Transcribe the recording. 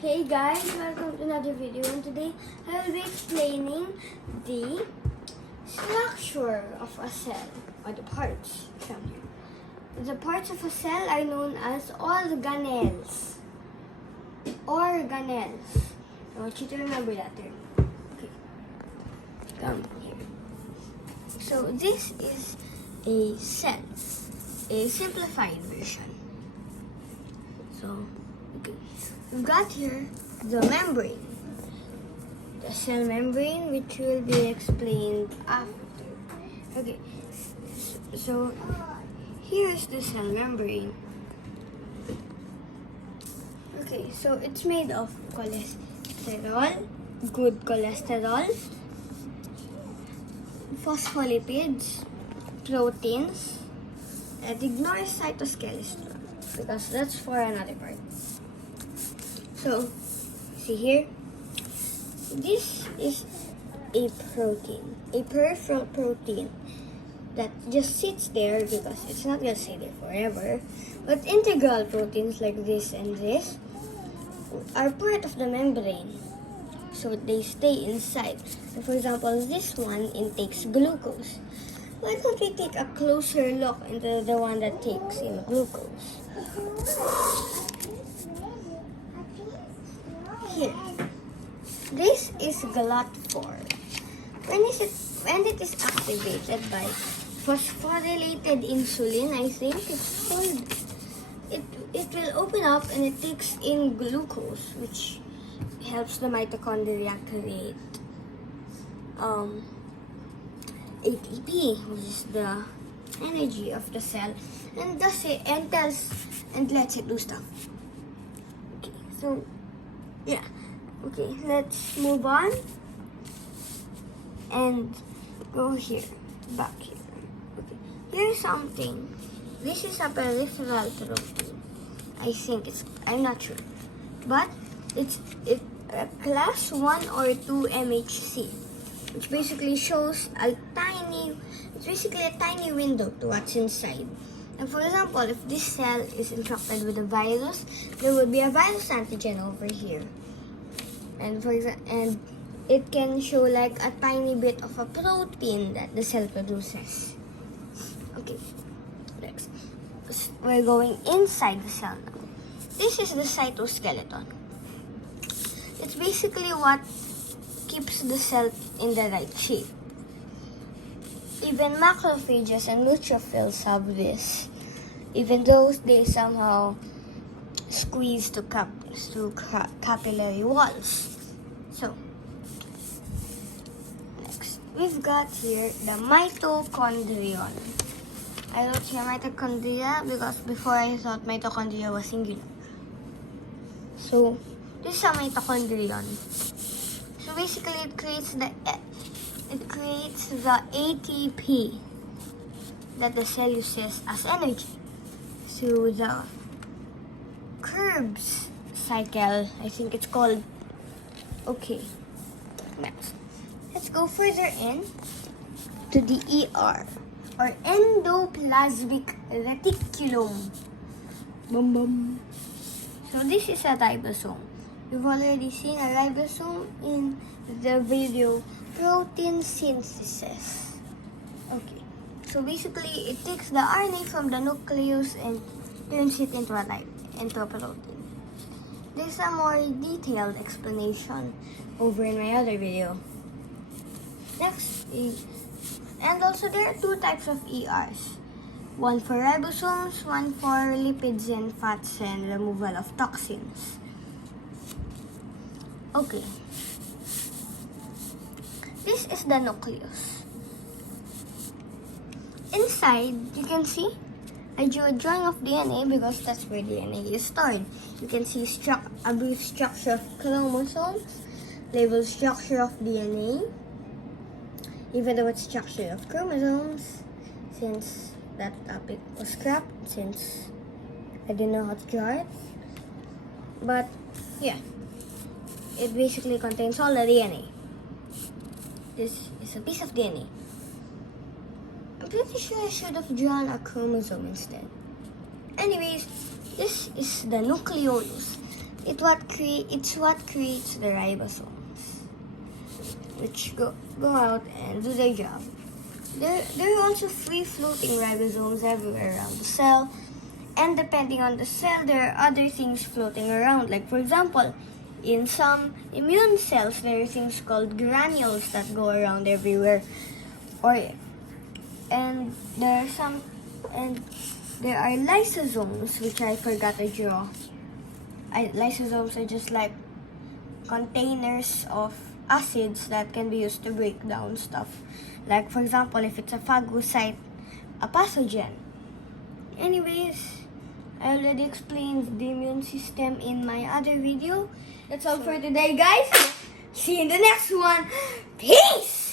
Hey guys, welcome to another video, and today I will be explaining the structure of a cell, or the parts. The parts of a cell are known as organelles. Organelles. I want you to remember that term. Okay. Come here. So this is a cell, a simplified version. So, okay. We've got here the membrane, the cell membrane, which will be explained after. Okay, so here's the cell membrane. Okay, so it's made of cholesterol, good cholesterol, phospholipids, proteins, and ignore cytoskeleton because that's for another part. So, see here, this is a protein, a peripheral protein that just sits there because it's not going to stay there forever. But integral proteins like this and this are part of the membrane, so they stay inside. So for example, this one intakes glucose. Why don't we take a closer look into the one that takes in glucose? Here, this is GLUT4. When it is activated by phosphorylated insulin, I think it's called, it will open up and it takes in glucose, which helps the mitochondria create ATP, which is the energy of the cell, and does it and tells and lets it do stuff. Okay, so yeah. Okay, let's move on and go here, back here. Okay, here's something. This is a peripheral protein. I think I'm not sure, but it's a class 1 or 2 MHC, which basically shows it's basically a tiny window to what's inside. And for example, if this cell is infected with a virus, there will be a virus antigen over here. And and it can show like a tiny bit of a protein that the cell produces. Okay, next. We're going inside the cell now. This is the cytoskeleton. It's basically what keeps the cell in the right shape. Even macrophages and neutrophils have this, even though they somehow squeeze to capillary walls. So, next, we've got here the mitochondrion. I wrote here mitochondria because before I thought mitochondria was singular. So, this is a mitochondrion. So basically, it creates the ATP that the cell uses as energy. So the Krebs cycle, I think it's called. Okay, next, let's go further in to the ER, or endoplasmic reticulum. Boom, boom. So this is a ribosome. You've already seen a ribosome in the video protein synthesis. Okay, so basically it takes the RNA from the nucleus and turns it into a protein. There's a more detailed explanation over in my other video. Next, and also there are two types of ERs. One for ribosomes, one for lipids and fats and removal of toxins. Okay. This is the nucleus. Inside, you can see I drew a drawing of DNA because that's where DNA is stored. You can see a brief structure of chromosomes, labeled structure of DNA, even though it's structure of chromosomes, since that topic was scrapped, since I didn't know how to draw it. But yeah, it basically contains all the DNA. This is a piece of DNA. I'm pretty sure I should have drawn a chromosome instead. Anyways, this is the nucleolus. It's what creates the ribosomes, which go out and do their job. There are also free floating ribosomes everywhere around the cell, and depending on the cell, there are other things floating around. Like for example, in some immune cells, there are things called granules that go around everywhere, and there are lysosomes, which I forgot to draw. Lysosomes are just like containers of acids that can be used to break down stuff. Like for example, if it's a phagocyte, a pathogen. Anyways, I already explained the immune system in my other video. That's all for today, guys. See you in the next one. Peace!